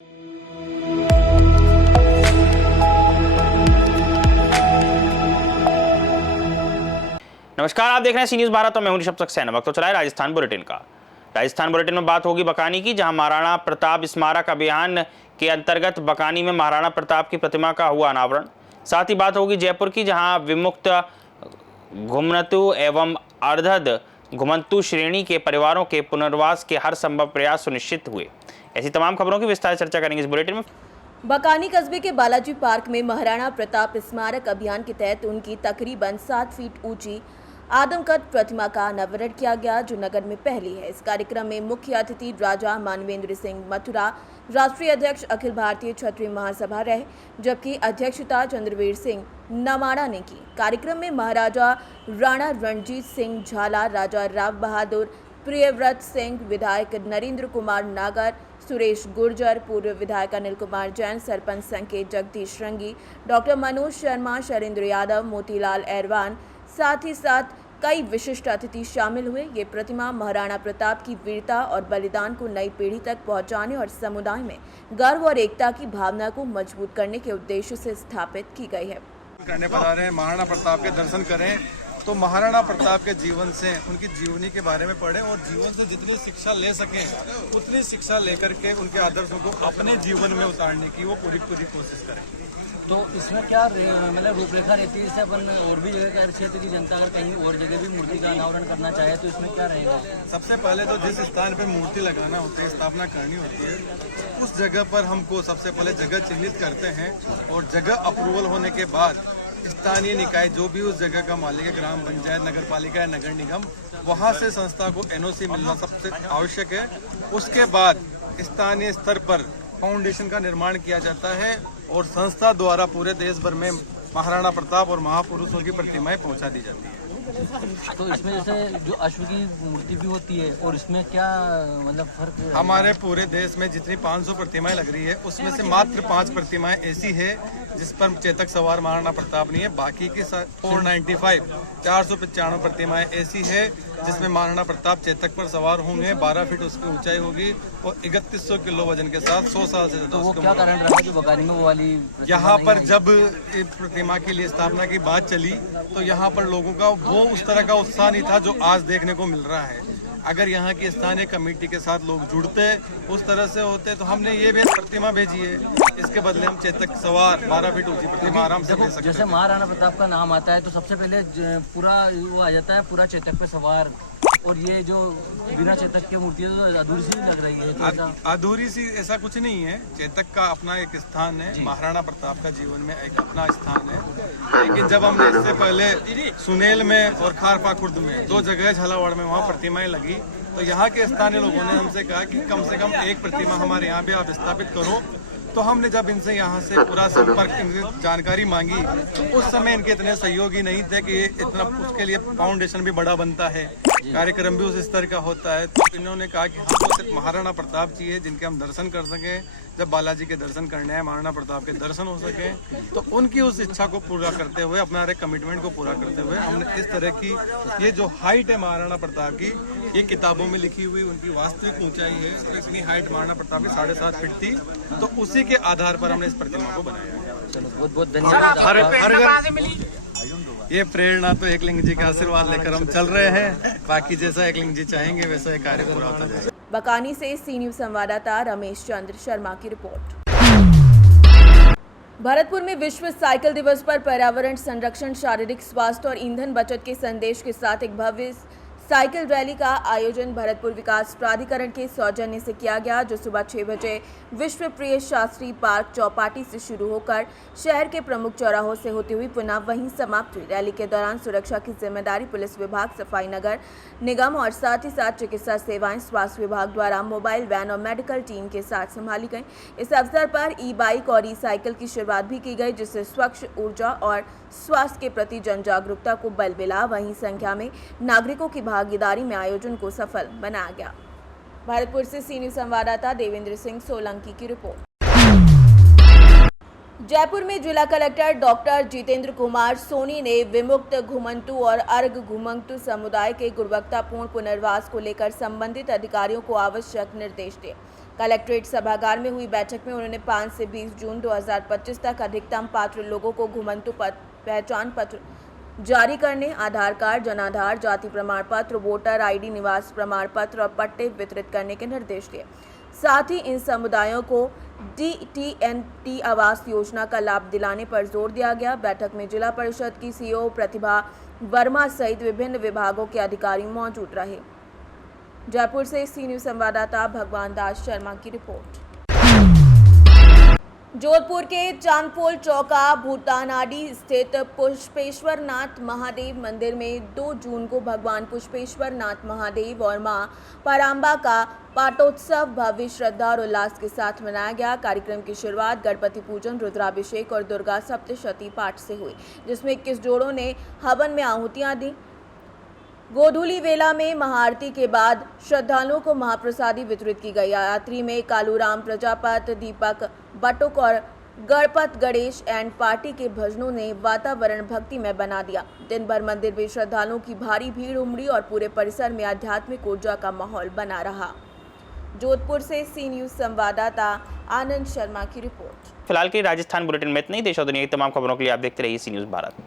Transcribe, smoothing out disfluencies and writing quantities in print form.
नमस्कार, आप देख रहे हैं सी न्यूज भारत और मैं हूं ऋषभ सक्सेना। वक्त तो चला है राजस्थान बुलेटिन का। राजस्थान बुलेटिन में बात होगी बकानी की, जहां महाराणा प्रताप स्मारक अभियान के अंतर्गत बकानी में महाराणा प्रताप की प्रतिमा का हुआ अनावरण। साथ ही बात होगी जयपुर की, जहां विमुक्त घुमंतु एवं अर्धद घुमंतु श्रेणी के परिवारों के पुनर्वास के हर संभव प्रयास सुनिश्चित हुए। ऐसी तमाम खबरों की विस्तार से चर्चा करेंगे इस बुलेटिन में। बकानी कस्बे के बालाजी पार्क में महाराणा प्रताप स्मारक अभियान के तहत उनकी तकरीबन 7 फीट ऊंची आदमकद प्रतिमा का अनावरण किया गया, जो नगर में पहली है। इस कार्यक्रम में मुख्य अतिथि राजा मानवेंद्र सिंह मथुरा, राष्ट्रीय अध्यक्ष अखिल भारतीय क्षत्रिय महासभा रहे, जबकि अध्यक्षता चंद्रवीर सिंह नमाड़ा ने की। कार्यक्रम में महाराजा राणा रणजीत सिंह झाला, राजा राव बहादुर, प्रियव्रत सिंह, विधायक नरेंद्र कुमार नागर, सुरेश गुर्जर, पूर्व विधायक अनिल कुमार जैन, सरपंच संकेत जगदीश रंगी, डॉक्टर मनोज शर्मा, शैलेंद्र यादव, मोतीलाल एरवान, साथ ही साथ कई विशिष्ट अतिथि शामिल हुए। ये प्रतिमा महाराणा प्रताप की वीरता और बलिदान को नई पीढ़ी तक पहुंचाने और समुदाय में गर्व और एकता की भावना को मजबूत करने के उद्देश्य से स्थापित की गई है। करने पर आ रहे हैं, महाराणा प्रताप के दर्शन करें तो महाराणा प्रताप के जीवन से, उनकी जीवनी के बारे में पढ़ें और जीवन से जितनी शिक्षा ले सकें उतनी शिक्षा लेकर के उनके आदर्शों को अपने जीवन में उतारने की वो पूरी कोशिश करें। तो इसमें क्या मतलब रूपरेखा रहती है? इससे अपन और भी जगह क्षेत्र की जनता अगर कहीं और जगह भी मूर्ति का अनावरण करना चाहे तो इसमें क्या रहेगा? सबसे पहले तो जिस स्थान पे मूर्ति लगाना होती है, स्थापना करनी होती है, उस जगह पर हमको सबसे पहले जगह चिन्हित करते हैं और जगह अप्रूवल होने के बाद स्थानीय निकाय जो भी उस जगह का मालिक है, ग्राम पंचायत, नगर पालिका या नगर निगम, वहां से संस्था को एनओसी मिलना सबसे आवश्यक है। उसके बाद स्थानीय स्तर पर फाउंडेशन का निर्माण किया जाता है और संस्था द्वारा पूरे देश भर में महाराणा प्रताप और महापुरुषों की प्रतिमाएं पहुंचा दी जाती है। तो इसमें जैसे जो अश्व की मूर्ति भी होती है और इसमें क्या मतलब फर्क है? हमारे पूरे देश में जितनी 500 प्रतिमाएं लग रही है उसमें से मात्र 5 प्रतिमाएं ऐसी है जिस पर चेतक सवार महाराणा प्रताप नहीं है। बाकी की 495 प्रतिमाएं ऐसी है जिसमें महाराणा प्रताप चेतक पर सवार होंगे। 12 फीट उसकी ऊंचाई होगी और 3100 किलो वजन के साथ 100 साल से ज्यादा। तो वो क्या कारण रहा जो बकानी में वो वाली यहाँ पर जब इस प्रतिमा की लिए स्थापना की बात चली तो यहाँ पर लोगों का वो उस तरह का उत्साह नहीं था जो आज देखने को मिल रहा है। अगर यहाँ की स्थानीय कमेटी के साथ लोग जुड़ते, उस तरह से होते, तो हमने ये भी प्रतिमा भेजी है। इसके बदले हम चेतक सवार 12 फीट ऊंची प्रतिमा आराम से ले सकते हैं। जैसे महाराणा प्रताप का नाम आता है तो सबसे पहले पूरा वो आ जाता है, पूरा चेतक पे सवार, और ये जो बिना चेतक की मूर्ति है तो अधूरी सी लग रही है। तो अधूरी सी ऐसा कुछ नहीं है। चेतक का अपना एक स्थान है, महाराणा प्रताप का जीवन में एक अपना स्थान है। लेकिन जब हमने इससे पहले सुनेल में और खारपा खुर्द में 2 जगह झालावाड़ में वहाँ प्रतिमाएं लगी तो यहाँ के स्थानीय लोगों ने हमसे कहा कि कम से कम एक प्रतिमा हमारे यहाँ पे आप स्थापित करो। तो हमने जब इनसे यहाँ से पूरा संपर्क जानकारी मांगी तो उस समय इनके इतने सहयोगी नहीं थे कि इतना, उसके लिए फाउंडेशन भी बड़ा बनता है, कार्यक्रम भी उस स्तर का होता है। तो इन्होंने कहा कि हमको सिर्फ महाराणा प्रताप जी है जिनके हम दर्शन कर सकें। जब बालाजी के दर्शन करने हैं, महाराणा प्रताप के दर्शन हो सके, तो उनकी उस इच्छा को पूरा करते हुए, हमारे कमिटमेंट को पूरा करते हुए हमने इस तरह की ये जो हाइट है महाराणा प्रताप की, ये किताबों में लिखी हुई उनकी वास्तविक ऊंचाई है। तो इतनी हाइट महाराणा प्रताप की 7.5 फीट थी। तो उसी के आधार पर हमने इस प्रतिमा को बनाया। बहुत बहुत धन्यवाद। ये प्रेरणा तो एकलिंग जी का आशीर्वाद लेकर हम चल रहे हैं। बाकी जैसा एकलिंग जी चाहेंगे वैसा ये कार्य पूरा होता जाएगा। बकानी से सी न्यूज संवाददाता रमेश चंद्र शर्मा की रिपोर्ट। भरतपुर में विश्व साइकिल दिवस पर पर्यावरण संरक्षण, शारीरिक स्वास्थ्य और ईंधन बचत के संदेश के साथ एक भव्य साइकिल रैली का आयोजन भरतपुर विकास प्राधिकरण के सौजन्य से किया गया, जो सुबह 6 बजे विश्व प्रिय शास्त्री पार्क चौपाटी से शुरू होकर शहर के प्रमुख चौराहों से होती हुई पुनः वहीं समाप्त हुई। रैली के दौरान सुरक्षा की जिम्मेदारी पुलिस विभाग, सफाई नगर निगम और साथ ही साथ चिकित्सा सेवाएं, स्वास्थ्य विभाग द्वारा मोबाइल वैन और मेडिकल टीम के साथ संभाली गई। इस अवसर पर ई बाइक और ई साइकिल की शुरुआत भी की गई, जिससे स्वच्छ ऊर्जा और स्वास्थ्य के प्रति जन जागरूकता को बल मिला। वहीं संख्या में नागरिकों की भागीदारी में आयोजन को सफल बनाया गया। भरतपुर से सी न्यूज संवाददाता देवेंद्र सिंह सोलंकी की रिपोर्ट। जयपुर में जिला कलेक्टर डॉक्टर जितेंद्र कुमार सोनी ने विमुक्त घुमंतु और अर्घ घुमंतु समुदाय के गुणवत्तापूर्ण पुनर्वास को लेकर संबंधित अधिकारियों को आवश्यक निर्देश दिए। कलेक्ट्रेट सभागार में हुई बैठक में उन्होंने 5 से 20 जून 2025 तक अधिकतम पात्र लोगों को घुमंतु पहचान पत्र जारी करने, आधार कार्ड, जनाधार, जाति प्रमाण पत्र, वोटर आईडी, निवास प्रमाण पत्र और पट्टे वितरित करने के निर्देश दिए। साथ ही इन समुदायों को DTNT आवास योजना का लाभ दिलाने पर जोर दिया गया। बैठक में जिला परिषद की सीईओ प्रतिभा वर्मा सहित विभिन्न विभागों के अधिकारी मौजूद रहे। जयपुर से सी न्यूज़ संवाददाता भगवान दास शर्मा की रिपोर्ट। जोधपुर के चांदपोल चौका भूटानाडी स्थित पुष्पेश्वर नाथ महादेव मंदिर में 2 जून को भगवान पुष्पेश्वर नाथ महादेव और मां पराम्बा का पाटोत्सव भव्य श्रद्धा और उल्लास के साथ मनाया गया। कार्यक्रम की शुरुआत गणपति पूजन, रुद्राभिषेक और दुर्गा सप्तशती पाठ से हुई, जिसमें 21 जोड़ों ने हवन में आहुतियां दी। गोधूली वेला में महाआरती के बाद श्रद्धालुओं को महाप्रसादी वितरित की गई। यात्री में कालूराम प्रजापत, दीपक बटुक और गणपत गणेश एंड पार्टी के भजनों ने वातावरण भक्तिमय बना दिया। दिन भर मंदिर में श्रद्धालुओं की भारी भीड़ उमड़ी और पूरे परिसर में आध्यात्मिक ऊर्जा का माहौल बना रहा। जोधपुर से सी न्यूज़ संवाददाता आनंद शर्मा की रिपोर्ट। फिलहाल के राजस्थान बुलेटिन में इतना ही। देश और दुनिया की तमाम खबरों के लिए आप देखते रहिए सी न्यूज़ भारत।